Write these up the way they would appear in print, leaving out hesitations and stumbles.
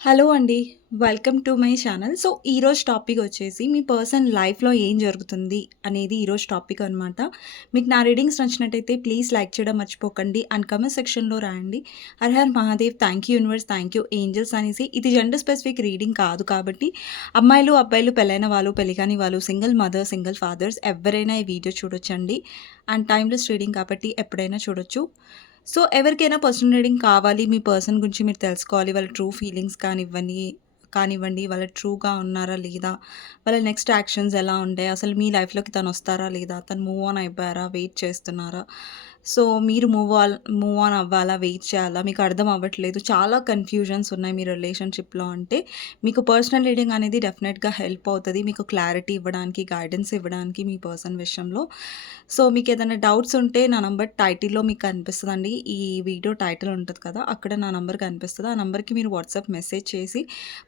Hello అండి. Welcome to my channel. So, ఈరోజు topic వచ్చేసి మీ పర్సన్ లైఫ్‌లో ఏం జరుగుతుంది అనేది ఈరోజు టాపిక్ అనమాట. మీకు నా రీడింగ్స్ నచ్చినట్టయితే ప్లీజ్ లైక్ చేయడం మర్చిపోకండి. అండ్ కామెంట్ సెక్షన్‌లో రాయండి. Har Har Mahadev, thank you universe, thank you angels అనేసి. ఇది జెండర్ స్పెసిఫిక్ రీడింగ్ కాదు కాబట్టి అమ్మాయిలు, అబ్బాయిలు, పెళ్ళైన వాళ్ళు, పెళ్లి కాని వాళ్ళు, సింగిల్ మదర్, సింగిల్ ఫాదర్స్ ఎవరైనా ఈ వీడియో చూడొచ్చండి. అండ్ టైమ్‌లెస్ రీడింగ్ కాబట్టి ఎప్పుడైనా చూడొచ్చు. సో, ఎవరికైనా పర్సనల్ రీడింగ్ కావాలి, మీ పర్సన్ గురించి మీరు తెలుసుకోవాలి, వాళ్ళ ట్రూ ఫీలింగ్స్ కానివ్వండి, వాళ్ళు ట్రూగా ఉన్నారా లేదా, వాళ్ళ నెక్స్ట్ యాక్షన్స్ ఎలా ఉంటాయి, అసలు మీ లైఫ్‌లోకి తనొస్తారా లేదా, తను మూవ్ ఆన్ అయిపోయారా, వెయిట్ చేస్తున్నారా, సో, మీరు మూవ్ ఆన్ అవ్వాలా, వెయిట్ చేయాలా, మీకు అర్థం అవ్వట్లేదు, చాలా కన్‌ఫ్యూజన్స్ ఉన్నాయి మీ రిలేషన్‌షిప్‌లో అంటే, మీకు పర్సనల్ రీడింగ్ అనేది డెఫినెట్‌గా హెల్ప్ అవుతది. మీకు క్లారిటీ ఇవ్వడానికి, గైడెన్స్ ఇవ్వడానికి మీ పర్సన్ విషయంలో. సో, మీకేదైనా డౌట్స్ ఉంటే నా నంబర్ టైటిల్‌లో మీకు కనిపిస్తదండి. ఈ వీడియో టైటిల్ ఉంటది కదా! అక్కడ నా నంబర్ కనిపిస్తది. ఆ నంబర్‌కి మీరు వాట్సాప్ మెసేజ్ చేసి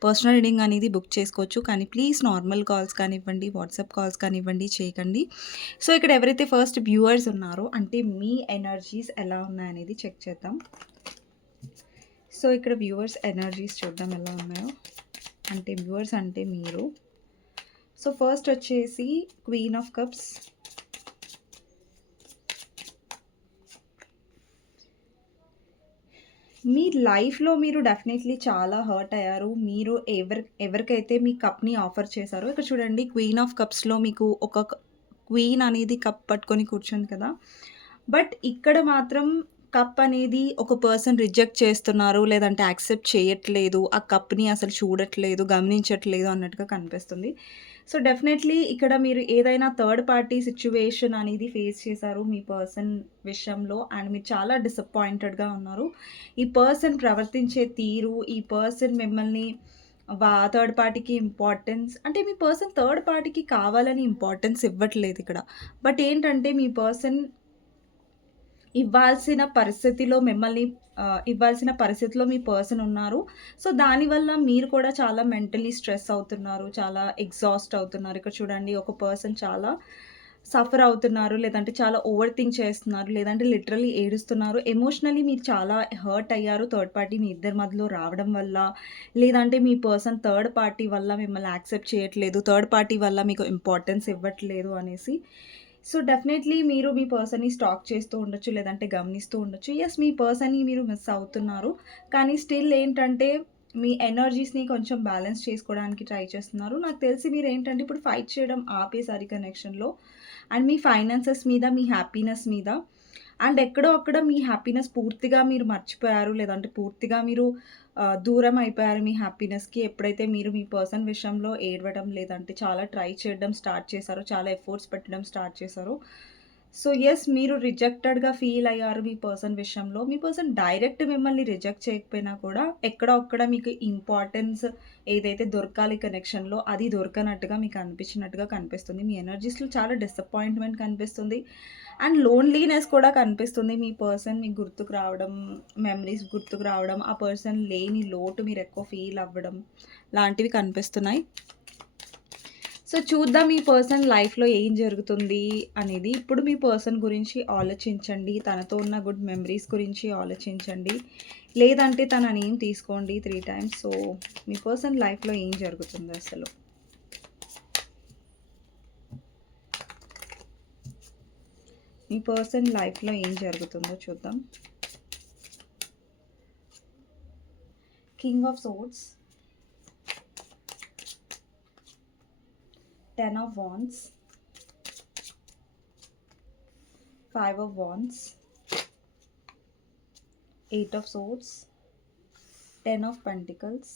పర్సనల్ రీడింగ్ అనేది బుక్ చేసుకోవచ్చు. కానీ ప్లీజ్ నార్మల్ కాల్స్ కానివ్వండి, వాట్సాప్ కాల్స్ కానివ్వండి చేయకండి. సో, ఇక్కడ ఎవరైతే ఫస్ట్ వ్యూవర్స్ ఉన్నారో అంటే మీ ఎనర్జీస్ ఎలా ఉన్నాయనేది చెక్ చేద్దాం. సో, ఇక్కడ వ్యూవర్స్ ఎనర్జీస్ చూద్దాం ఎలా ఉన్నాయో. అంటే వ్యూవర్స్ అంటే మీరు. సో, ఫస్ట్ వచ్చేసి క్వీన్ ఆఫ్ కప్స్. మీ లైఫ్‌లో మీరు డెఫినెట్‌లీ చాలా హర్ట్ అయ్యారు. మీరు ఎవరికైతే మీ కప్‌ని ఆఫర్ చేశారో ఇక్కడ చూడండి క్వీన్ ఆఫ్ కప్స్‌లో మీకు ఒక క్వీన్ అనేది కప్ పట్టుకొని కూర్చుంది కదా! బట్ ఇక్కడ మాత్రం కప్ అనేది ఒక పర్సన్ రిజెక్ట్ చేస్తున్నారు. లేదంటే యాక్సెప్ట్ చేయట్లేదు. ఆ కప్‌ని అసలు చూడట్లేదు, గమనించట్లేదు అన్నట్టుగా కనిపిస్తుంది. సో, డెఫినెట్‌లీ ఇక్కడ మీరు ఏదైనా థర్డ్ పార్టీ సిట్యుయేషన్ అనేది ఫేస్ చేశారు మీ పర్సన్ విషయంలో. అండ్ మీరు చాలా డిసప్పాయింటెడ్‌గా ఉన్నారు. ఈ పర్సన్ ప్రవర్తించే తీరు, ఈ పర్సన్ మిమ్మల్ని థర్డ్ పార్టీకి ఇంపార్టెన్స్ అంటే మీ పర్సన్ థర్డ్ పార్టీకి కావాలని ఇంపార్టెన్స్ ఇవ్వట్లేదు ఇక్కడ. బట్ ఏంటంటే మీ పర్సన్ ఇవ్వాల్సిన పరిస్థితిలో మిమ్మల్ని ఇవ్వాల్సిన పరిస్థితిలో మీ పర్సన్ ఉన్నారు. సో, దానివల్ల మీరు కూడా చాలా మెంటల్లీ స్ట్రెస్ అవుతున్నారు. చాలా ఎగ్జాస్ట్ అవుతున్నారు. ఇక్కడ చూడండి ఒక పర్సన్ చాలా సఫర్ అవుతున్నారు. లేదంటే చాలా ఓవర్ థింక్ చేస్తున్నారు. లేదంటే లిటరల్లీ ఏడుస్తున్నారు. ఎమోషనల్లీ మీరు చాలా హర్ట్ అయ్యారు. థర్డ్ పార్టీ మీ ఇద్దరి మధ్యలో రావడం వల్ల. లేదంటే మీ పర్సన్ థర్డ్ పార్టీ వల్ల మిమ్మల్ని యాక్సెప్ట్ చేయట్లేదు. థర్డ్ పార్టీ వల్ల మీకు ఇంపార్టెన్స్ ఇవ్వట్లేదు అనేసి. సో, డెఫినెట్‌లీ మీరు మీ పర్సన్‌ని స్టాక్ చేస్తూ ఉండొచ్చు. లేదంటే గమనిస్తూ ఉండొచ్చు. యెస్, మీ పర్సన్‌ని మీరు మిస్ అవుతున్నారు. కానీ స్టిల్ ఏంటంటే మీ ఎనర్జీస్‌ని కొంచెం బ్యాలెన్స్ చేసుకోవడానికి ట్రై చేస్తున్నారు. నాకు తెలిసి మీరేంటంటే ఇప్పుడు ఫైట్ చేయడం ఆపేసారు ఈ కనెక్షన్‌లో. అండ్ మీ ఫైనాన్సెస్ మీద, మీ హ్యాపీనెస్ మీద అండ్ ఎక్కడో అక్కడ మీ హ్యాపీనెస్ పూర్తిగా మీరు మర్చిపోయారు. లేదంటే పూర్తిగా మీరు దూరం అయిపోయారు మీ హ్యాపీనెస్‌కి. ఎప్పుడైతే మీరు మీ పర్సన్ విషయంలో ఏడవడం, లేదంటే చాలా ట్రై చేయడం స్టార్ట్ చేశారో, చాలా ఎఫర్ట్స్ పెట్టడం స్టార్ట్ చేశారో. సో, యెస్, మీరు రిజెక్టెడ్‌గా ఫీల్ అయ్యారు మీ పర్సన్ విషయంలో. మీ పర్సన్ డైరెక్ట్ మిమ్మల్ని రిజెక్ట్ చేయకపోయినా కూడా ఎక్కడో అక్కడ మీకు ఇంపార్టెన్స్ ఏదైతే దొరకాలి కనెక్షన్‌లో అది దొరకనట్టుగా మీకు అనిపించినట్టుగా కనిపిస్తుంది. మీ ఎనర్జీస్‌లో చాలా డిసప్పాయింట్‌మెంట్ కనిపిస్తుంది. అండ్ లోన్లీనెస్ కూడా కనిపిస్తుంది. మీ పర్సన్ మీకు గుర్తుకు రావడం, మెమరీస్ గుర్తుకు రావడం, ఆ పర్సన్ లేని లోటు మీరు ఎక్కువ ఫీల్ అవ్వడం లాంటివి కనిపిస్తున్నాయి. సో, చూద్దాం ఈ పర్సన్ లైఫ్‌లో ఏం జరుగుతుంది అనేది. ఇప్పుడు మీ పర్సన్ గురించి ఆలోచించండి. తనతో ఉన్న గుడ్ మెమరీస్ గురించి ఆలోచించండి. లేదంటే తన నేమ్ తీసుకోండి 3 టైమ్స్. సో, మీ పర్సన్ లైఫ్‌లో ఏం జరుగుతుంది అసలు? మీ పర్సన్ లైఫ్‌లో ఏం జరుగుతుందో చూద్దాం. King of swords, 10 of wands, 5 of wands, 8 of swords, 10 of pentacles,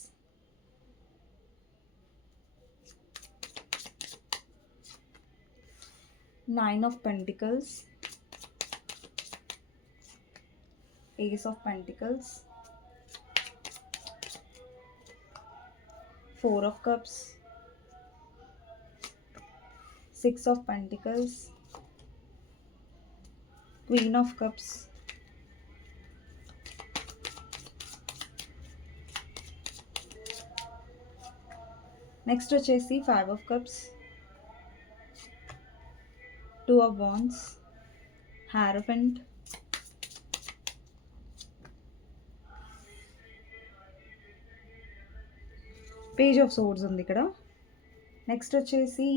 9 of pentacles, ace of pentacles, 4 of cups, 6 of pentacles, queen of cups, next వచ్చేసి 5 of cups, 2 of wands, hierophant, page of swords ఉంది ఇక్కడ. Next వచ్చేసి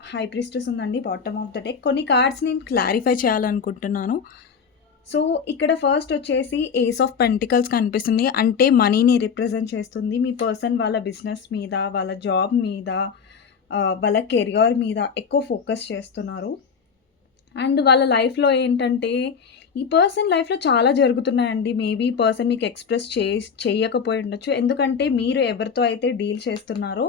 high priestess ఉందండి bottom of the deck. కొన్ని cards నేను clarify చేయాలనుకుంటున్నాను. So ఇక్కడ first వచ్చేసి ఏస్ ఆఫ్ పెంటికల్స్ కనిపిస్తుంది. అంటే మనీని రిప్రజెంట్ చేస్తుంది. మీ పర్సన్ వాళ్ళ బిజినెస్ మీద, వాళ్ళ జాబ్ మీద, వాళ్ళ కెరియర్ మీద ఎక్కువ ఫోకస్ చేస్తున్నారు. అండ్ వాళ్ళ లైఫ్‌లో ఏంటంటే, ఈ పర్సన్ లైఫ్‌లో చాలా జరుగుతున్నాయండి. మేబీ ఈ పర్సన్ మీకు ఎక్స్‌ప్రెస్ చేయకపోయి ఉండొచ్చు. ఎందుకంటే మీరు ఎవరితో అయితే డీల్ చేస్తున్నారో,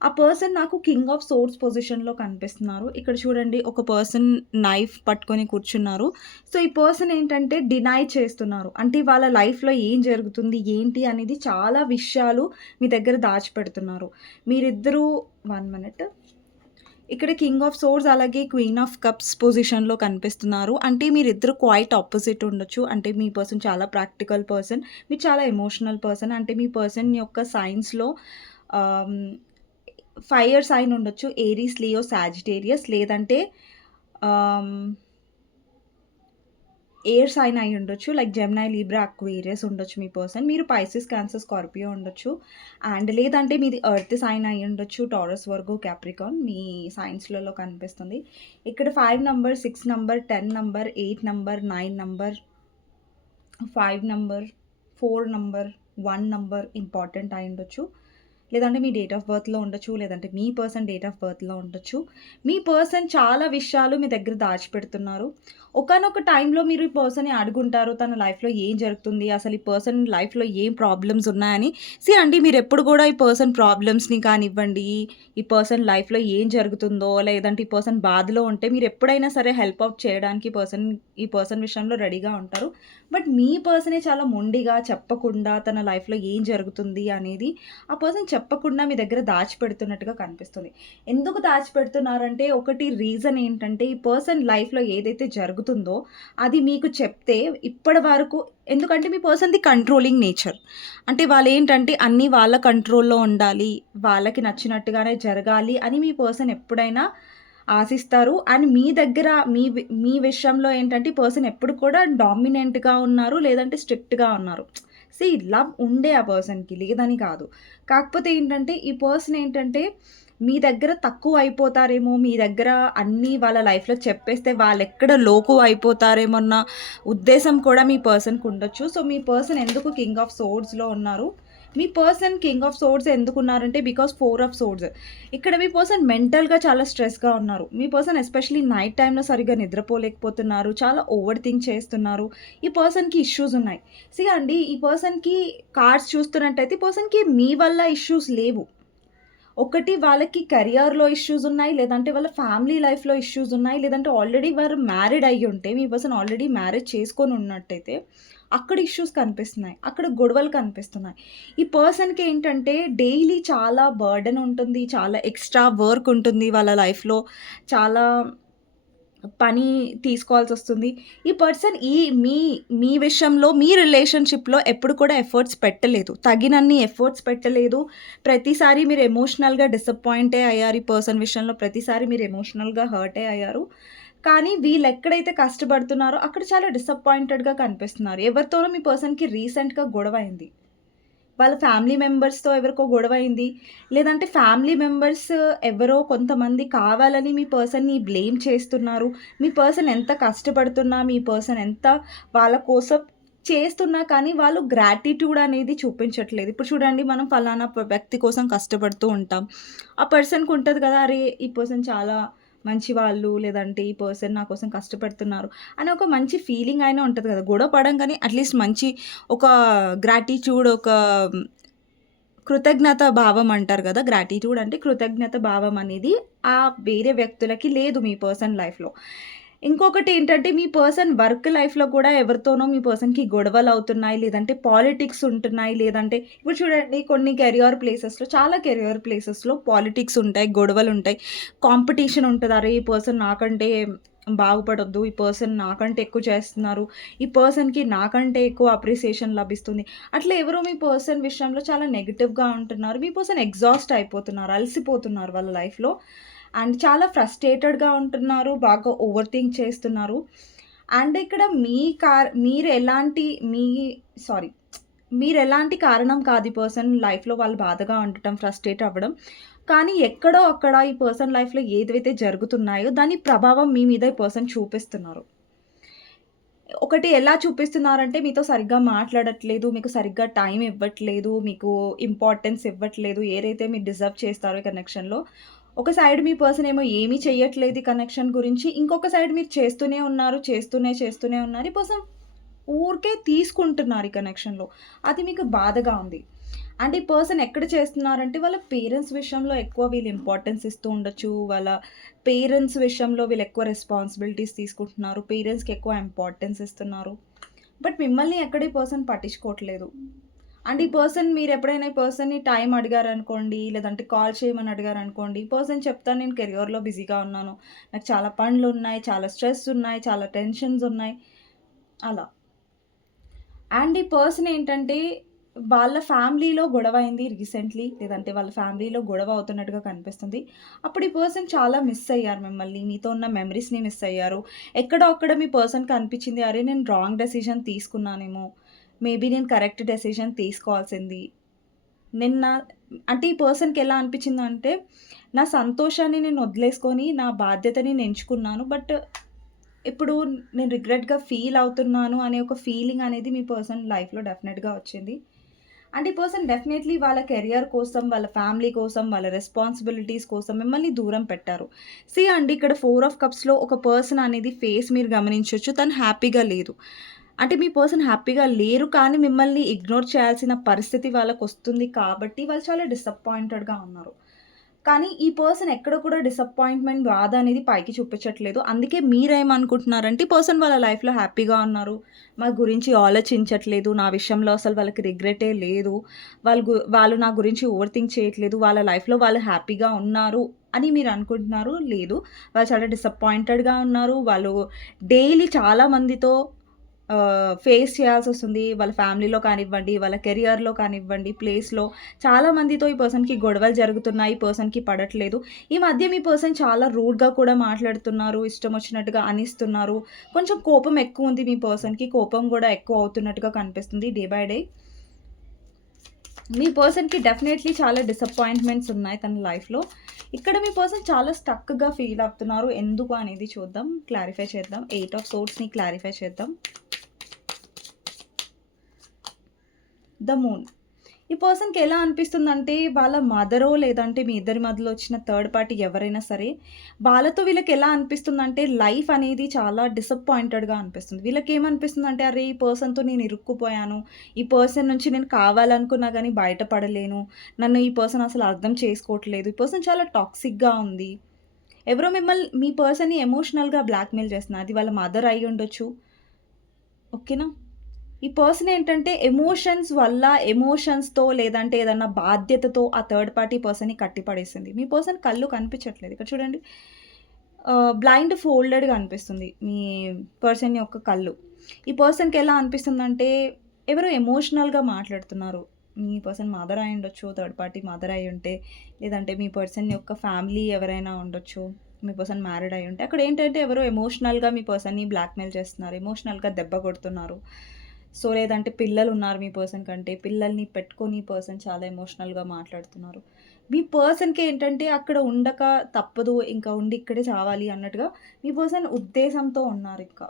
ఆ పర్సన్ నాకు కింగ్ ఆఫ్ సోర్డ్స్ పొజిషన్‌లో కనిపిస్తున్నారు. ఇక్కడ చూడండి ఒక పర్సన్ నైఫ్ పట్టుకొని కూర్చున్నారు. సో, ఈ పర్సన్ ఏంటంటే డినై చేస్తున్నారు. అంటే వాళ్ళ లైఫ్‌లో ఏం జరుగుతుంది, ఏంటి అనేది చాలా విషయాలు మీ దగ్గర దాచిపెడుతున్నారు. మీరిద్దరూ 1 మినిట్. ఇక్కడ కింగ్ ఆఫ్ సోర్డ్స్ అలాగే క్వీన్ ఆఫ్ కప్స్ పొజిషన్‌లో కనిపిస్తున్నారు. అంటే మీరిద్దరు క్వైట్ ఆపోజిట్ ఉండొచ్చు. అంటే మీ పర్సన్ చాలా ప్రాక్టికల్ పర్సన్. మీరు చాలా ఎమోషనల్ పర్సన్. అంటే మీ పర్సన్ యొక్క సైన్స్‌లో ఆహ్, ఫైర్ సైన్ ఉండొచ్చు. ఏరీస్, లియో, సాజిటేరియస్ లేదంటే ఆహ్, ఎయిర్ సైన్ అయి ఉండొచ్చు. లైక్ జెమినీ, లిబ్రా, అక్వేరియస్ ఉండొచ్చు మీ పర్సన్. మీరు పైసెస్, క్యాన్సర్, స్కార్పియో ఉండొచ్చు. అండ్ లేదంటే మీది ఎర్త్ సైన్ అయి ఉండొచ్చు. టారస్, వర్గో, క్యాప్రికాన్ మీ సైన్స్‌లలో కనిపిస్తుంది. ఇక్కడ 5 number, 6 number, 10 number, 8 number, 9 number, 5 number, 4 number, 1 number important అయి ఉండొచ్చు. లేదంటే మీ డేట్ ఆఫ్ బర్త్‌లో ఉండొచ్చు. లేదంటే మీ పర్సన్ డేట్ ఆఫ్ బర్త్‌లో ఉండొచ్చు. మీ పర్సన్ చాలా విషయాలు మీ దగ్గర దాచిపెడుతున్నారు. ఒకానొక టైంలో మీరు ఈ పర్సన్‌ని అడుగుంటారు. తన లైఫ్‌లో ఏం జరుగుతుంది? అసలు ఈ పర్సన్ లైఫ్‌లో ఏం ప్రాబ్లమ్స్ ఉన్నాయని. అండి మీరెప్పుడు కూడా ఈ పర్సన్ ప్రాబ్లమ్స్‌ని కానివ్వండి, ఈ పర్సన్ లైఫ్‌లో ఏం జరుగుతుందో, లేదంటే ఈ పర్సన్ బాధలో ఉంటే మీరెప్పుడైనా సరే హెల్ప్ ఔట్ చేయడానికి ఈ పర్సన్ విషయంలో రెడీగా ఉంటారు. బట్ మీ పర్సనే చాలా మొండిగా చెప్పకుండా తన లైఫ్‌లో ఏం జరుగుతుంది అనేది ఆ పర్సన్ చెప్పకుండా మీ దగ్గర దాచిపెడుతున్నట్టుగా కనిపిస్తుంది. ఎందుకు దాచిపెడుతున్నారంటే ఒకటి రీజన్ ఏంటంటే ఈ పర్సన్ లైఫ్‌లో ఏదైతే జరుగుతుందో అది మీకు చెప్తే ఇప్పటి వరకు ఎందుకంటే మీ పర్సన్‌ది కంట్రోలింగ్ నేచర్. అంటే వాళ్ళేంటంటే అన్నీ వాళ్ళ కంట్రోల్‌లో ఉండాలి. వాళ్ళకి నచ్చినట్టుగానే జరగాలి అని మీ పర్సన్ ఎప్పుడైనా ఆశిస్తారు. అండ్ మీ దగ్గర మీ విషయంలో ఏంటంటే ఈ పర్సన్ ఎప్పుడు కూడా డామినెంట్‌గా ఉన్నారు. లేదంటే స్ట్రిక్ట్‌గా ఉన్నారు. లవ్ ఉండే ఆ పర్సన్‌కి లేదని కాదు. కాకపోతే ఏంటంటే ఈ పర్సన్ ఏంటంటే మీ దగ్గర తక్కువ అయిపోతారేమో, మీ దగ్గర అన్నీ వాళ్ళ లైఫ్‌లో చెప్పేస్తే వాళ్ళెక్కడ లోకువ అయిపోతారేమో అన్న ఉద్దేశం కూడా మీ పర్సన్‌కి ఉండొచ్చు. సో, మీ పర్సన్ ఎందుకు కింగ్ ఆఫ్ సోర్డ్స్‌లో ఉన్నారు? మీ పర్సన్ కింగ్ ఆఫ్ సోర్డ్స్ ఎందుకున్నారంటే బికాస్ 4 ఆఫ్ సోర్డ్స్. ఇక్కడ మీ పర్సన్ మెంటల్‌గా చాలా స్ట్రెస్‌గా ఉన్నారు. మీ పర్సన్ ఎస్పెషల్లీ నైట్ టైమ్‌లో సరిగ్గా నిద్రపోలేకపోతున్నారు. చాలా ఓవర్ థింక్ చేస్తున్నారు. ఈ పర్సన్‌కి ఇష్యూస్ ఉన్నాయి. అండి ఈ పర్సన్‌కి కార్డ్స్ చూస్తున్నట్టయితే ఈ పర్సన్‌కి మీ వల్ల ఇష్యూస్ లేవు. ఒకటి వాళ్ళకి కెరియర్‌లో ఇష్యూస్ ఉన్నాయి. లేదంటే వాళ్ళ ఫ్యామిలీ లైఫ్‌లో ఇష్యూస్ ఉన్నాయి. లేదంటే ఆల్రెడీ వారు మ్యారీడ్ అయ్యుంటే మీ పర్సన్ ఆల్రెడీ మ్యారేజ్ చేసుకొని ఉన్నట్టయితే అక్కడ ఇష్యూస్ కనిపిస్తున్నాయి. అక్కడ గొడవలు కనిపిస్తున్నాయి. ఈ పర్సన్‌కి ఏంటంటే డైలీ చాలా బర్డెన్ ఉంటుంది. చాలా ఎక్స్‌ట్రా వర్క్ ఉంటుంది వాళ్ళ లైఫ్‌లో. చాలా పని తీసుకోవాల్సొస్తుంది. ఈ పర్సన్ మీ మీ విషయంలో, మీ రిలేషన్‌షిప్‌లో ఎప్పుడు కూడా ఎఫర్ట్స్ పెట్టలేదు. తగినన్ని ఎఫర్ట్స్ పెట్టలేదు. ప్రతిసారి మీరు ఎమోషనల్‌గా డిసప్పాయింటే అయ్యారు. ఈ పర్సన్ విషయంలో ప్రతిసారి మీరు ఎమోషనల్‌గా హర్టే అయ్యారు. కానీ వీళ్ళెక్కడైతే కష్టపడుతున్నారో అక్కడ చాలా డిసప్పాయింటెడ్‌గా కనిపిస్తున్నారు. ఎవరితోనో మీ పర్సన్‌కి రీసెంట్‌గా గొడవయింది. వాళ్ళ ఫ్యామిలీ మెంబర్స్‌తో ఎవరికో గొడవయింది. లేదంటే ఫ్యామిలీ మెంబర్స్ ఎవరో కొంతమంది కావాలని మీ పర్సన్‌ని బ్లేమ్ చేస్తున్నారు. మీ పర్సన్ ఎంత కష్టపడుతున్నా, మీ పర్సన్ ఎంత వాళ్ళ కోసం చేస్తున్నా కానీ వాళ్ళు గ్రాటిట్యూడ్ అనేది చూపించట్లేదు. ఇప్పుడు చూడండి మనం ఫలానా వ్యక్తి కోసం కష్టపడుతూ ఉంటాం. ఆ పర్సన్‌కి ఉంటది కదా! అరే! ఈ పర్సన్ చాలా మంచివాళ్ళు, లేదంటే ఈ పర్సన్ నా కోసం కష్టపడుతున్నారు అని ఒక మంచి ఫీలింగ్ అయినా ఉంటది కదా! గొడవ పడంగానే అట్‌లీస్ట్ మంచి ఒక గ్రాటిట్యూడ్ ఒక కృతజ్ఞత భావం అంటారు గదా! గ్రాటిట్యూడ్ అంటే కృతజ్ఞత భావం అనేది వేరే వ్యక్తులకి లేదు మీ పర్సన్ లైఫ్‌లో. ఇంకొకటేంటంటే మీ పర్సన్ వర్క్ లైఫ్‌లో కూడా ఎవరితోనో మీ పర్సన్‌కి గొడవలవుతున్నాయి. లేదంటే పాలిటిక్స్ ఉంటున్నాయి. లేదంటే ఇప్పుడు చూడండి కొన్ని చాలా కెరియర్ ప్లేసెస్‌లో పాలిటిక్స్ ఉంటాయి. గొడవలుంటాయి. కాంపిటీషన్ ఉంటది. అరే! ఈ పర్సన్ నాకంటే బాగుపడొద్దు. ఈ పర్సన్ నాకంటే ఎక్కువ చేస్తున్నారు. ఈ పర్సన్‌కి నాకంటే ఎక్కువ అప్రిసియేషన్ లభిస్తుంది. అట్లా ఎవరో మీ పర్సన్ విషయంలో చాలా నెగెటివ్‌గా ఉంటున్నారు. మీ పర్సన్ ఎగ్జాస్ట్ అయిపోతున్నారు. అలసిపోతున్నారు వాళ్ళ లైఫ్‌లో. అండ్ చాలా ఫ్రస్ట్రేటెడ్‌గా ఉంటున్నారు. బాగా ఓవర్ థింక్ చేస్తున్నారు. అండ్ ఇక్కడ మీ కార్ మీరు ఎలాంటి మీ సారీ మీరెలాంటి కారణం కాదు ఈ పర్సన్ లైఫ్‌లో వాళ్ళు బాధగా ఉండటం, ఫ్రస్ట్రేట్ అవ్వడం. కానీ ఎక్కడో అక్కడ ఈ పర్సన్ లైఫ్‌లో ఏదైతే జరుగుతున్నాయో దాని ప్రభావం మీ మీద ఈ పర్సన్ చూపిస్తున్నారు. ఒకటి ఎలా చూపిస్తున్నారంటే మీతో సరిగ్గా మాట్లాడట్లేదు, మీకు సరిగ్గా టైం ఇవ్వట్లేదు, మీకు ఇంపార్టెన్స్ ఇవ్వట్లేదు. ఏదైతే మీరు డిజర్వ్ చేస్తారో ఈ కనెక్షన్‌లో. ఒక సైడ్ మీ పర్సన్ ఏమో ఏమీ చెయ్యట్లేదు ఈ కనెక్షన్ గురించి. ఇంకొక సైడ్ మీరు చేస్తూనే ఉన్నారు, చేస్తూనే ఉన్నారు. ఈ పర్సన్ ఊరికే తీసుకుంటున్నారు ఈ కనెక్షన్‌లో. అది మీకు బాధగా ఉంది. అంటే ఈ పర్సన్ ఎక్కడ చేస్తున్నారంటే వాళ్ళ పేరెంట్స్ విషయంలో ఎక్కువ వీళ్ళు ఇంపార్టెన్స్ ఇస్తూ ఉండొచ్చు. వాళ్ళ పేరెంట్స్ విషయంలో వీళ్ళు ఎక్కువ రెస్పాన్సిబిలిటీస్ తీసుకుంటున్నారు. పేరెంట్స్‌కి ఎక్కువ ఇంపార్టెన్స్ ఇస్తున్నారు. బట్ మిమ్మల్ని ఎక్కడ ఈ పర్సన్ పట్టించుకోవట్లేదు. అండ్ ఈ పర్సన్ మీరెప్పుడైనా ఈ పర్సన్‌ని టైం అడిగారనుకోండి, లేదంటే కాల్ చేయమని అడిగారనుకోండి, ఈ పర్సన్ చెప్తాను నేను కెరియర్‌లో బిజీగా ఉన్నాను. నాకు చాలా పనులున్నాయి, చాలా స్ట్రెస్ ఉన్నాయి, చాలా టెన్షన్స్ ఉన్నాయి. అలా. అండ్ ఈ పర్సన్ ఏంటంటే, వాళ్ళ ఫ్యామిలీలో గొడవయింది రీసెంట్‌లీ. లేదంటే వాళ్ళ ఫ్యామిలీలో గొడవ అవుతున్నట్టుగా కనిపిస్తుంది. అప్పుడు ఈ పర్సన్ చాలా మిస్ అయ్యారు మిమ్మల్ని. మీతో ఉన్న మెమరీస్‌ని మిస్ అయ్యారు. ఎక్కడో అక్కడ మీ పర్సన్‌కి అనిపిచ్చింది, అరే! నేను రాంగ్ డెసిషన్ తీసుకున్నానేమో. మేబీ నేను కరెక్ట్ డెసిషన్ తీసుకోవాల్సింది. నిన్న అంటే ఈ పర్సన్‌కి ఎలా అనిపిచ్చిందంటే, నా సంతోషాన్ని నేను వదిలేసుకొని, నా బాధ్యతని నేను ఎంచుకున్నాను. బట్ ఇప్పుడు నేను రిగ్రెట్‌గా ఫీల్ అవుతున్నాను అనే ఒక ఫీలింగ్ అనేది మీ పర్సన్ లైఫ్‌లో డెఫినెట్‌గా వచ్చింది. అండ్ ఈ పర్సన్ డెఫినెట్‌లీ వాళ్ళ కెరియర్ కోసం, వాళ్ళ ఫ్యామిలీ కోసం, వాళ్ళ రెస్పాన్సిబిలిటీస్ కోసం మిమ్మల్ని దూరం పెట్టారు. సీ అండి ఇక్కడ 4 ఆఫ్ కప్స్‌లో ఒక పర్సన్ అనేది ఫేస్ మీరు గమనించొచ్చు. తను హ్యాపీగా లేదు. అంటే మీ పర్సన్ హ్యాపీగా లేరు కానీ మిమ్మల్ని ఇగ్నోర్ చేయాల్సిన పరిస్థితి వాళ్ళకొస్తుంది కాబట్టి వాళ్ళు చాలా డిసప్పాయింటెడ్‌గా ఉన్నారు. కానీ ఈ పర్సన్ ఎక్కడ కూడా డిసప్పాయింట్‌మెంట్, బాధ అనేది పైకి చూపించట్లేదు. అందుకే మీరేమనుకుంటున్నారంటే, ఈ పర్సన్ వాళ్ళ లైఫ్‌లో హ్యాపీగా ఉన్నారు. మా గురించి ఆలోచించట్లేదు. నా విషయంలో అసలు వాళ్ళకి రిగ్రెటే లేదు. వాళ్ళు నా గురించి ఓవర్ థింక్ చేయట్లేదు. వాళ్ళ లైఫ్‌లో వాళ్ళు హ్యాపీగా ఉన్నారు అని మీరనుకుంటున్నారు. లేదు. వాళ్ళు చాలా డిసప్పాయింటెడ్‌గా ఉన్నారు. వాళ్ళు డైలీ చాలా మందితో ఫేస్ చేయాల్సొస్తుంది. వాళ్ళ ఫ్యామిలీలో కానివ్వండి, వాళ్ళ కెరియర్‌లో కానివ్వండి, ప్లేస్‌లో చాలా మందితో ఈ పర్సన్‌కి గొడవలు జరుగుతున్నాయి. ఈ పర్సన్‌కి పడట్లేదు. ఈ మధ్య మీ పర్సన్ చాలా రూడ్‌గా కూడా మాట్లాడుతున్నారు. ఇష్టమొచ్చినట్టుగా అనిస్తున్నారు. కొంచెం కోపం ఎక్కువుంది మీ పర్సన్‌కి. కోపం గూడా ఎక్కువ అవుతున్నట్టుగా కనిపిస్తుంది డే బై డే. మీ పర్సన్‌కి డెఫినైట్‌లీ చాలా డిసప్పాయింట్‌మెంట్స్ ఉన్నాయి తన లైఫ్‌లో. ఇక్కడ మీ పర్సన్ చాలా స్టక్‌గా ఫీల్ అవుతున్నారు. ఎందుకు అనేది చూద్దాం. క్లారిఫై చేద్దాం. 8 ఆఫ్ సోర్డ్స్‌ని క్లారిఫై చేద్దాం. The moon. ఈ పర్సన్‌కి ఎలా అనిపిస్తుందంటే, వాళ్ళ మదరో లేదంటే మీ ఇద్దరి మధ్యలో వచ్చిన థర్డ్ పార్టీ ఎవరైనా సరే, వాళ్ళతో వీళ్ళకెలా అనిపిస్తుందంటే, లైఫ్ అనేది చాలా డిసప్పాయింటెడ్‌గా అనిపిస్తుంది. వీళ్ళకేమనిపిస్తుందంటే, అరే! ఈ పర్సన్‌తో నేను ఇరుక్కుపోయాను. ఈ పర్సన్ నుంచి నేను కావాలనుకున్నా గానీ బయటపడలేను. నన్ను ఈ పర్సన్ అసలు అర్థం చేసుకోవట్లేదు. ఈ పర్సన్ చాలా టాక్సిక్‌గా ఉంది. ఎవరో మీ పర్సన్‌ని ఎమోషనల్‌గా బ్లాక్‌మెయిల్ చేస్తున్నారు. అది వాళ్ళ మదర్ అయ్యుండొచ్చు. ఓకేనా? ఈ పర్సన్ ఏంటంటే ఎమోషన్స్ వల్ల ఎమోషన్స్‌తో లేదంటే ఏదన్నా బాధ్యతతో ఆ థర్డ్ పార్టీ పర్సన్‌ని కట్టిపడేసింది. మీ పర్సన్ కళ్ళు కనిపించట్లేదు. ఇక్కడ చూడండి. బ్లైండ్ ఫోల్డెడ్‌గా అనిపిస్తుంది మీ పర్సన్ యొక్క కళ్ళు. ఈ పర్సన్‌కి ఎలా అనిపిస్తుందంటే ఎవరో ఎమోషనల్‌గా మాట్లాడుతున్నారు. మీ పర్సన్ మదర్ అయ్యుండొచ్చు. థర్డ్ పార్టీ మదర్ అయ్యుంటే, లేదంటే మీ పర్సన్ యొక్క ఫ్యామిలీ ఎవరైనా ఉండొచ్చు. మీ పర్సన్ మ్యారీడ్ అయ్యుంటే, అక్కడ ఏంటంటే ఎవరో ఎమోషనల్‌గా మీ పర్సన్‌ని బ్లాక్‌మెయిల్ చేస్తున్నారు. ఎమోషనల్‌గా దెబ్బ కొడుతున్నారు. సో, లేదంటే పిల్లలున్నారు మీ పర్సన్ కంటే. పిల్లల్ని పెట్టుకొని ఈ పర్సన్ చాలా ఎమోషనల్‌గా మాట్లాడుతున్నారు. మీ పర్సన్‌కి ఏంటంటే అక్కడ ఉండక తప్పదు. ఇంకా ఉండి ఇక్కడే చావాలి అన్నట్టుగా మీ పర్సన్ ఉద్దేశంతో ఉన్నారింకా.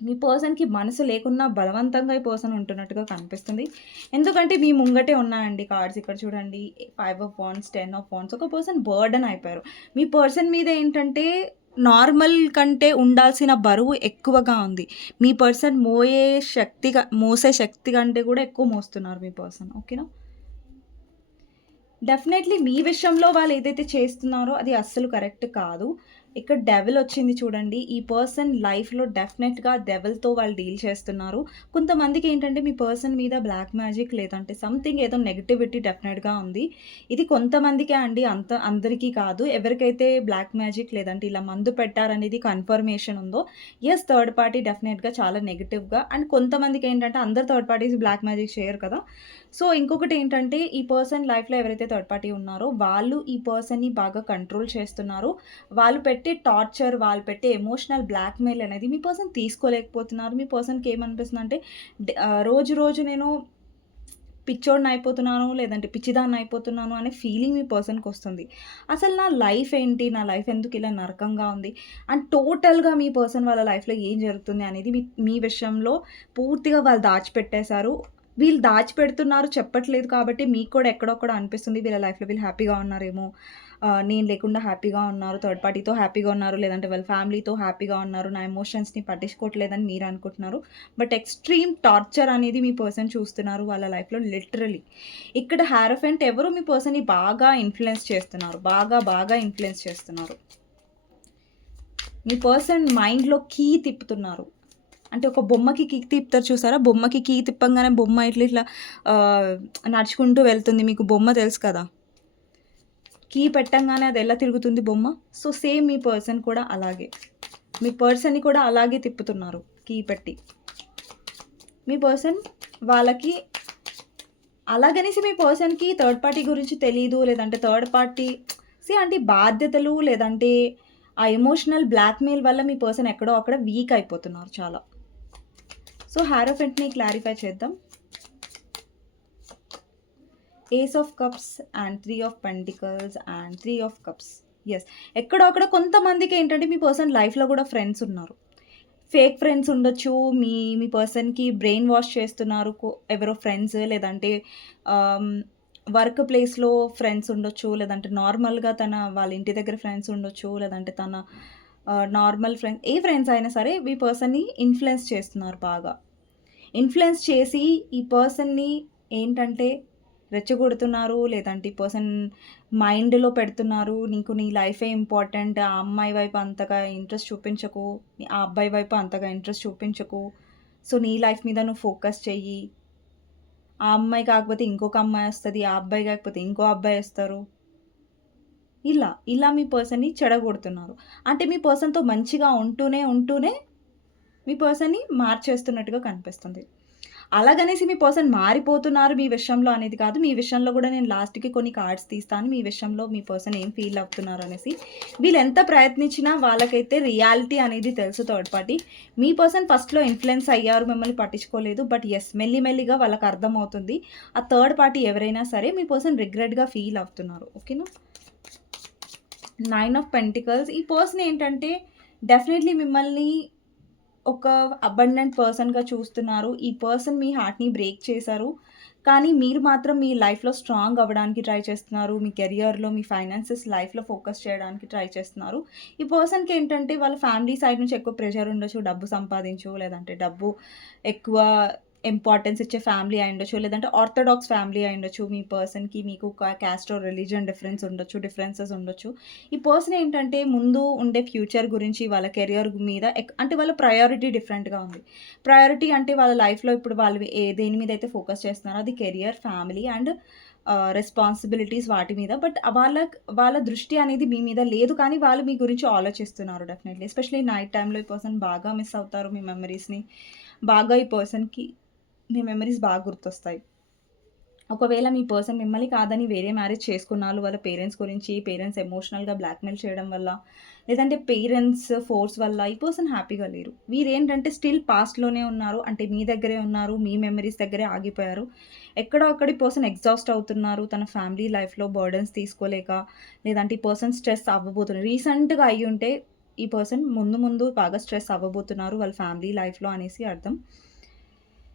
మీ పర్సన్‌కి మనసు లేకున్నా బలవంతంగా ఈ పర్సన్ ఉంటున్నట్టుగా కనిపిస్తుంది. ఎందుకంటే మీ ముంగటే ఉన్నాయండి కార్డ్స్ ఇక్కడ చూడండి. 5 ఆఫ్ వాండ్స్, 10 ఆఫ్ వాండ్స్. ఒక పర్సన్ బర్డెన్ అయిపోయారు. మీ పర్సన్ మీద ఏంటంటే నార్మల్ కంటే ఉండాల్సిన బరువు ఎక్కువగా ఉంది. మీ పర్సన్ మోసే శక్తి కంటే కూడా ఎక్కువ మోస్తున్నారు మీ పర్సన్. ఓకేనా? డెఫినైట్‌లీ మీ విషయంలో వాళ్ళు ఏదైతే చేస్తున్నారో అది అస్సలు కరెక్ట్ కాదు. ఇక్కడ డెవిల్ వచ్చింది చూడండి. ఈ పర్సన్ లైఫ్‌లో డెఫినెట్‌గా డెవిల్‌తో వాళ్ళు డీల్ చేస్తున్నారు. కొంతమందికి ఏంటంటే మీ పర్సన్ మీద బ్లాక్ మ్యాజిక్ లేదంటే సంథింగ్ ఏదో నెగటివిటీ డెఫినెట్‌గా ఉంది. ఇది కొంతమందికే అండి అందరికీ కాదు. ఎవరికైతే బ్లాక్ మ్యాజిక్ లేదంటే ఇలా మందు పెట్టారనేది కన్ఫర్మేషన్ ఉందో యెస్ థర్డ్ పార్టీ డెఫినెట్‌గా చాలా నెగెటివ్‌గా అండ్ కొంతమందికి ఏంటంటే అందరు థర్డ్ పార్టీస్ బ్లాక్ మ్యాజిక్ చేయరు కదా! సో, ఇంకొకటేంటంటే, ఈ పర్సన్ లైఫ్‌లో ఎవరైతే థర్డ్ పార్టీ ఉన్నారో, వాళ్ళు ఈ పర్సన్‌ని బాగా కంట్రోల్ చేస్తున్నారు. వాళ్ళు పెట్టే టార్చర్, వాళ్ళు పెట్టే ఎమోషనల్ బ్లాక్‌మెయిల్ అనేది మీ పర్సన్ తీసుకోలేకపోతున్నారు. మీ పర్సన్‌కి ఏమనిపిస్తుందంటే, రోజు రోజు నేను పిచ్చోడిని అయిపోతున్నాను, లేదంటే పిచ్చిదాన్ని అయిపోతున్నాను అనే ఫీలింగ్ మీ పర్సన్‌కి వస్తుంది. అసలు నా లైఫ్ ఏంటి? నా లైఫ్ ఎందుకు ఇలా నరకంగా ఉంది? అండ్ టోటల్‌గా మీ పర్సన్ వాళ్ళ లైఫ్‌లో ఏం జరుగుతుంది అనేది మీ మీ విషయంలో పూర్తిగా వాళ్ళు దాచిపెట్టేశారు. వీళ్ళు దాచిపెడుతున్నారు చెప్పట్లేదు కాబట్టి మీకు కూడా ఎక్కడొక్కడ అనిపిస్తుంది వీళ్ళ లైఫ్‌లో వీళ్ళు హ్యాపీగా ఉన్నారేమో! నేను లేకుండా హ్యాపీగా ఉన్నారు. థర్డ్ పార్టీతో హ్యాపీగా ఉన్నారు. లేదంటే వాళ్ళ ఫ్యామిలీతో హ్యాపీగా ఉన్నారు. నా ఎమోషన్స్‌ని పట్టించుకోవట్లేదని మీరు అనుకుంటున్నారు. బట్ ఎక్స్‌ట్రీమ్ టార్చర్ అనేది మీ పర్సన్ చూస్తున్నారు వాళ్ళ లైఫ్‌లో లిటరల్లీ. ఇక్కడ హారఫెంట్ ఎవరు మీ పర్సన్‌ని బాగా ఇన్‌ఫ్లుయెన్స్ చేస్తున్నారు. బాగా ఇన్‌ఫ్లుయెన్స్ చేస్తున్నారు. మీ పర్సన్ మైండ్‌లో కీ తిప్పుతున్నారు. అంటే ఒక బొమ్మకి కీ తిప్పుతారు చూసారా? బొమ్మకి కీ తిప్పంగానే బొమ్మ ఇట్లా ఆహ్, నడుచుకుంటూ వెళ్తుంది. మీకు బొమ్మ తెలుసు కదా! కీ పెట్టంగానే అది ఎలా తిరుగుతుంది బొమ్మ. సో, సేమ్ మీ పర్సన్ కూడా అలాగే. మీ పర్సన్‌ని కూడా అలాగే తిప్పుతున్నారు కీ పెట్టి. మీ పర్సన్ వాళ్ళకి అలాగనేసి మీ పర్సన్‌కి థర్డ్ పార్టీ గురించి తెలీదు. లేదంటే థర్డ్ పార్టీ అంటే బాధ్యతలు లేదంటే ఆ ఎమోషనల్ బ్లాక్‌మెయిల్ వల్ల మీ పర్సన్ ఎక్కడో అక్కడ వీక్ అయిపోతున్నారు చాలా. సో, హారోఫెంట్‌ని క్లారిఫై చేద్దాం. Ace of cups and 3 of pentacles and 3 of cups. Yes. ఎక్కడో అక్కడ కొంతమందికి ఏంటంటే మీ పర్సన్ లైఫ్‌లో కూడా ఫ్రెండ్స్ ఉన్నారు. ఫేక్ ఫ్రెండ్స్ ఉండొచ్చు. మీ మీ పర్సన్‌కి బ్రెయిన్ వాష్ చేస్తున్నారు ఎవరో ఫ్రెండ్స్ లేదంటే ఆహ్, వర్క్ ప్లేస్‌లో ఫ్రెండ్స్ ఉండొచ్చు. లేదంటే నార్మల్‌గా వాళ్ళ ఇంటి దగ్గర ఫ్రెండ్స్ ఉండొచ్చు. లేదంటే తన నార్మల్ ఫ్రెండ్స్ ఏ ఫ్రెండ్స్ అయినా సరే మీ పర్సన్‌ని ఇన్‌ఫ్లుయెన్స్ చేస్తున్నారు బాగా. ఇన్‌ఫ్లుయెన్స్ చేసి ఈ పర్సన్‌ని ఏంటంటే రెచ్చగొడుతున్నారు. లేదంటే ఈ పర్సన్ మైండ్‌లో పెడుతున్నారు. నీకు నీ లైఫే ఇంపార్టెంట్. ఆ అమ్మాయి వైపు అంతగా ఇంట్రెస్ట్ చూపించకు. ఆ అబ్బాయి వైపు అంతగా ఇంట్రెస్ట్ చూపించకు. సో, నీ లైఫ్ మీద నువ్వు ఫోకస్ చెయ్యి. ఆ అమ్మాయి కాకపోతే ఇంకొక అమ్మాయొస్తది. ఆ అబ్బాయి కాకపోతే ఇంకో అబ్బాయొస్తారు. ఇలా మీ పర్సన్‌ని చెడగొడుతున్నారు. అంటే మీ పర్సన్‌తో మంచిగా ఉంటూనే మీ పర్సన్‌ని మార్చేస్తున్నట్టుగా కనిపిస్తుంది. అలాగనేసి మీ పర్సన్ మారిపోతున్నారు మీ విషయంలో అనేది కాదు. మీ విషయంలో గూడా నేను లాస్ట్‌కి కొన్ని కార్డ్స్ తీస్తాను. మీ విషయంలో మీ పర్సన్ ఏం ఫీల్ అవుతున్నారనేసి. వీళ్ళెంత ప్రయత్నించినా వాళ్ళకైతే రియాలిటీ అనేది తెలుసు థర్డ్ పార్టీ. మీ పర్సన్ ఫస్ట్‌లో ఇన్‌ఫ్లుయెన్స్ అయ్యారు. మిమ్మల్ని పట్టించుకోలేదు. బట్ యెస్ మెల్లిగా వాళ్ళకర్థమవుతుంది. ఆ థర్డ్ పార్టీ ఎవరైనా సరే మీ పర్సన్ రిగ్రెట్‌గా ఫీల్ అవుతున్నారు. ఓకేనా? 9 ఆఫ్ పెంటికల్స్ ఈ పర్సన్ ఏంటంటే డెఫినైట్‌లీ మిమ్మల్ని ఒక అబండెంట్ పర్సన్‌గా చూస్తున్నారు. ఈ పర్సన్ మీ హార్ట్‌ని బ్రేక్ చేశారు. కానీ మీరు మాత్రం మీ లైఫ్‌లో స్ట్రాంగ్ అవ్వడానికి ట్రై చేస్తున్నారు. మీ కెరియర్‌లో, మీ ఫైనాన్సెస్ లైఫ్‌లో ఫోకస్ చేయడానికి ట్రై చేస్తున్నారు. ఈ పర్సన్‌కి ఏంటంటే వాళ్ళ ఫ్యామిలీ సైడ్ నుంచి ఎక్కువ ప్రెషర్ ఉండొచ్చు. డబ్బు సంపాదించు, లేదంటే డబ్బు ఎక్కువ ఇంపార్టెన్స్ ఇచ్చే ఫ్యామిలీ అయ్యుండొచ్చు. లేదంటే ఆర్థోడాక్స్ ఫ్యామిలీ అయ్యుండొచ్చు. మీ పర్సన్‌కి మీకు క్యాస్ట్ ఆర్ రిలీజియన్ డిఫరెన్సెస్ ఉండొచ్చు. ఈ పర్సన్ ఏంటంటే ముందు ఉండే ఫ్యూచర్ గురించి వాళ్ళ కెరియర్ మీద అంటే వాళ్ళ ప్రయారిటీ డిఫరెంట్‌గా ఉంది. ప్రయారిటీ అంటే వాళ్ళ లైఫ్‌లో ఇప్పుడు వాళ్ళు దేని మీద అయితే ఫోకస్ చేస్తున్నారో అది కెరియర్, ఫ్యామిలీ అండ్ రెస్పాన్సిబిలిటీస్ వాటి మీద. బట్ వాళ్ళ దృష్టి అనేది మీ మీద లేదు. కానీ వాళ్ళు మీ గురించి ఆలోచిస్తున్నారు డెఫినైట్‌లీ. ఎస్పెషల్లీ నైట్ టైమ్‌లో ఈ పర్సన్ బాగా మిస్ అవుతారు మీ మెమరీస్‌ని. బాగా ఈ పర్సన్‌కి మీ మెమరీస్ బాగా గుర్తొస్తాయి. ఒకవేళ మీ పర్సన్ మిమ్మల్ని కాదని వేరే మ్యారేజ్ చేసుకున్నారు. వాళ్ళ పేరెంట్స్ ఎమోషనల్‌గా బ్లాక్‌మెయిల్ చేయడం వల్ల, లేదంటే పేరెంట్స్ ఫోర్స్ వల్ల ఈ పర్సన్ హ్యాపీగా లేరు. వీరేంటంటే స్టిల్ పాస్ట్‌లోనే ఉన్నారు. అంటే మీ దగ్గరే ఉన్నారు. మీ మెమరీస్ దగ్గరే ఆగిపోయారు. ఎక్కడో అక్కడ ఈ పర్సన్ ఎగ్జాస్ట్ అవుతున్నారు. తన ఫ్యామిలీ లైఫ్‌లో బర్డెన్స్ తీసుకోలేక, లేదంటే ఈ పర్సన్ స్ట్రెస్ అవ్వబోతున్నారు. రీసెంట్‌గా అయ్యుంటే ఈ పర్సన్ ముందు బాగా స్ట్రెస్ అవ్వబోతున్నారు వాళ్ళ ఫ్యామిలీ లైఫ్‌లో అనేసి అర్థం.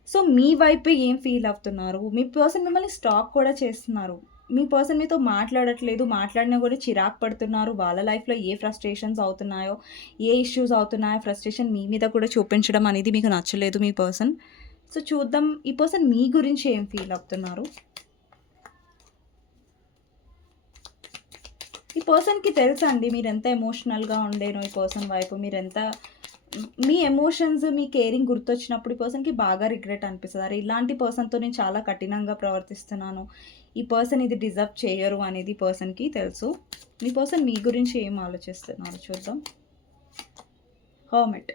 సో, మీ వైపే ఏం ఫీల్ అవుతున్నారు? మీ పర్సన్ మిమ్మల్ని స్టాక్ కూడా చేస్తున్నారు. మీ పర్సన్ మీతో మాట్లాడట్లేదు. మాట్లాడినా కూడా చిరాకు పడుతున్నారు. వాళ్ళ లైఫ్‌లో ఏ ఫ్రస్ట్రేషన్స్ అవుతున్నాయో, ఏ ఇష్యూస్ అవుతున్నాయో ఫ్రస్ట్రేషన్ మీ మీద కూడా చూపించడం అనేది మీకు నచ్చలేదు మీ పర్సన్. సో, చూద్దాం ఈ పర్సన్ మీ గురించి ఏం ఫీల్ అవుతున్నారు? ఈ పర్సన్‌కి తెలుసండి మీరెంత ఎమోషనల్‌గా ఉండేనో ఈ పర్సన్ వైపు. మీ ఎమోషన్స్, మీ కేరింగ్ గుర్తొచ్చినప్పుడు ఈ పర్సన్‌కి బాగా రిగ్రెట్ అనిపిస్తది. అరే! ఇలాంటి పర్సన్‌తో నేను చాలా కఠినంగా ప్రవర్తిస్తున్నాను. ఈ పర్సన్ ఇది డిజర్వ్ చేయరు అనేది ఈ పర్సన్‌కి తెలుసు. మీ పర్సన్ మీ గురించి ఏం ఆలోచిస్తున్నారు చూద్దాం. హర్మిట్.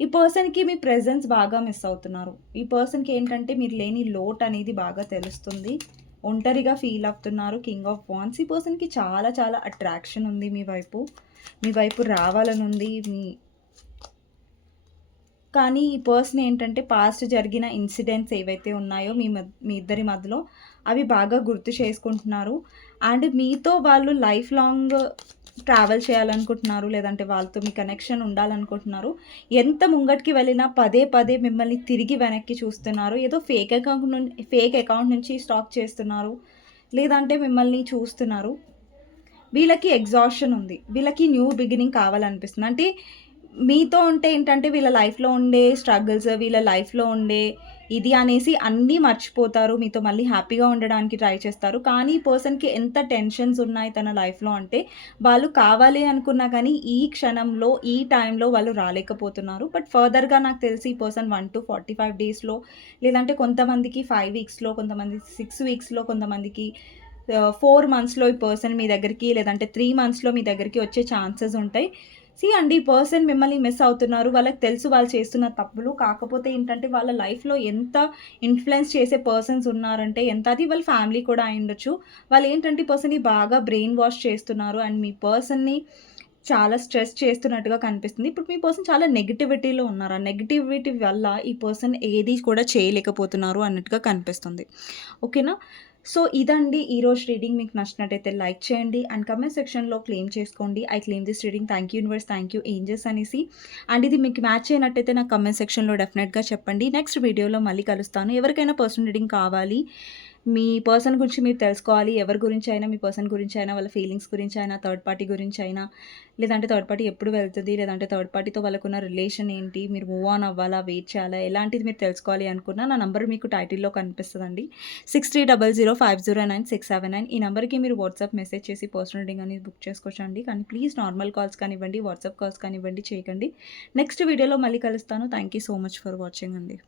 ఈ పర్సన్‌కి మీ ప్రెజెన్స్ బాగా మిస్ అవుతున్నారు. ఈ పర్సన్‌కి ఏంటంటే మీరు లేని లోటు అనేది బాగా తెలుస్తుంది. ఒంటరిగా ఫీల్ అవుతున్నారు. King of wands. ఈ పర్సన్‌కి చాలా అట్రాక్షన్ ఉంది మీ వైపు. మీ వైపు రావాలనుంది. కానీ ఈ పర్సన్ ఏంటంటే పాస్ట్ జరిగిన ఇన్సిడెంట్స్ ఏవైతే ఉన్నాయో మీ ఇద్దరి మధ్యలో అవి బాగా గుర్తు చేసుకుంటున్నారు. అండ్ మీతో వాళ్ళు లైఫ్ లాంగ్ ట్రావెల్ చేయాలనుకుంటున్నారు. లేదంటే వాళ్ళతో మీ కనెక్షన్ ఉండాలనుకుంటున్నారు. ఎంత ముంగటికి వెళ్ళినా పదే పదే మిమ్మల్ని తిరిగి వెనక్కి చూస్తున్నారు. ఏదో ఫేక్ అకౌంట్ నుంచి స్టాక్ చేస్తున్నారు. లేదంటే మిమ్మల్ని చూస్తున్నారు. వీళ్ళకి ఎగ్జాషన్ ఉంది. వీళ్ళకి న్యూ బిగినింగ్ కావాలనిపిస్తుంది. అంటే మీతో ఉంటే ఏంటంటే వీళ్ళ లైఫ్‌లో ఉండే స్ట్రగుల్స్, వీళ్ళ లైఫ్‌లో ఉండే ఇది అనేసి అన్నీ మర్చిపోతారు. మీతో మళ్ళీ హ్యాపీగా ఉండడానికి ట్రై చేస్తారు. కానీ ఈ పర్సన్‌కి ఎంత టెన్షన్స్ ఉన్నాయి తన లైఫ్‌లో అంటే వాళ్ళు కావాలి అనుకున్నా కానీ ఈ క్షణంలో, ఈ టైంలో వాళ్ళు రాలేకపోతున్నారు. బట్ ఫర్దర్‌గా నాకు తెలిసి ఈ పర్సన్ 1-45 డేస్‌లో లేదంటే కొంతమందికి 5 వీక్స్‌లో, కొంతమంది 6 వీక్స్‌లో, కొంతమందికి 4 మంత్స్‌లో ఈ పర్సన్ మీ దగ్గరికి లేదంటే 3 మంత్స్‌లో మీ దగ్గరికి వచ్చే ఛాన్సెస్ ఉంటాయి. అండి ఈ పర్సన్ మిమ్మల్ని మిస్ అవుతున్నారు. వాళ్ళకి తెలుసు వాళ్ళు చేస్తున్న తప్పులు. కాకపోతే ఏంటంటే వాళ్ళ లైఫ్‌లో ఎంత ఇన్‌ఫ్లుయెన్స్ చేసే పర్సన్స్ ఉన్నారంటే అది వాళ్ళ ఫ్యామిలీ కూడా అయ్యుండొచ్చు. వాళ్ళేంటంటే ఈ పర్సన్‌ని బాగా బ్రెయిన్ వాష్ చేస్తున్నారు. అండ్ మీ పర్సన్‌ని చాలా స్ట్రెస్ చేస్తున్నట్టుగా కనిపిస్తుంది. ఇప్పుడు మీ పర్సన్ చాలా నెగటివిటీలో ఉన్నారు. ఆ నెగటివిటీ వల్ల ఈ పర్సన్ ఏది కూడా చేయలేకపోతున్నారు అన్నట్టుగా కనిపిస్తుంది. ఓకేనా? సో, ఇదండి ఈరోజు రీడింగ్. మీకు నచ్చినట్టయితే లైక్ చేయండి అండ్ కామెంట్ సెక్షన్‌లో క్లెయిమ్ చేసుకోండి. I claim this reading. Thank you universe, thank you angels అనేసి. అండ్ ఇది మీకు మ్యాచ్ అయినట్టయితే నాకు కామెంట్ సెక్షన్‌లో డెఫినెట్‌గా చెప్పండి. నెక్స్ట్ వీడియోలో మళ్ళీ కలుస్తాను. ఎవరికైనా పర్సనల్ రీడింగ్ కావాలి, మీ పర్సన్ గురించి మీరు తెలుసుకోవాలి. ఎవరి గురించైనా, మీ పర్సన్ గురించైనా, వాళ్ళ ఫీలింగ్స్ గురించైనా, థర్డ్ పార్టీ గురించైనా, లేదంటే థర్డ్ పార్టీ ఎప్పుడు వెళ్తది, లేదంటే థర్డ్ పార్టీతో వాళ్ళకున్న రిలేషన్ ఏంటి, మీరు మూవ్ ఆన్ అవ్వాలా, వెయిట్ చేయాలా, ఎలాంటిది మీరు తెలుసుకోవాలి అనుకున్నా నా నంబర్ మీకు టైటిల్‌లో కనిపిస్తదండి. 6300509679 ఈ నంబర్‌కి మీరు వాట్సాప్ మెసేజ్ చేసి పర్సనల్ రీడింగ్ అనేది బుక్ చేసుకోవచ్చండి. కానీ ప్లీజ్ నార్మల్ కాల్స్ కానివ్వండి, వాట్సాప్ కాల్స్ కానివ్వండి చేయకండి. నెక్స్ట్ వీడియోలో మళ్ళీ కలుస్తాను. Thank you so much for watching అండి.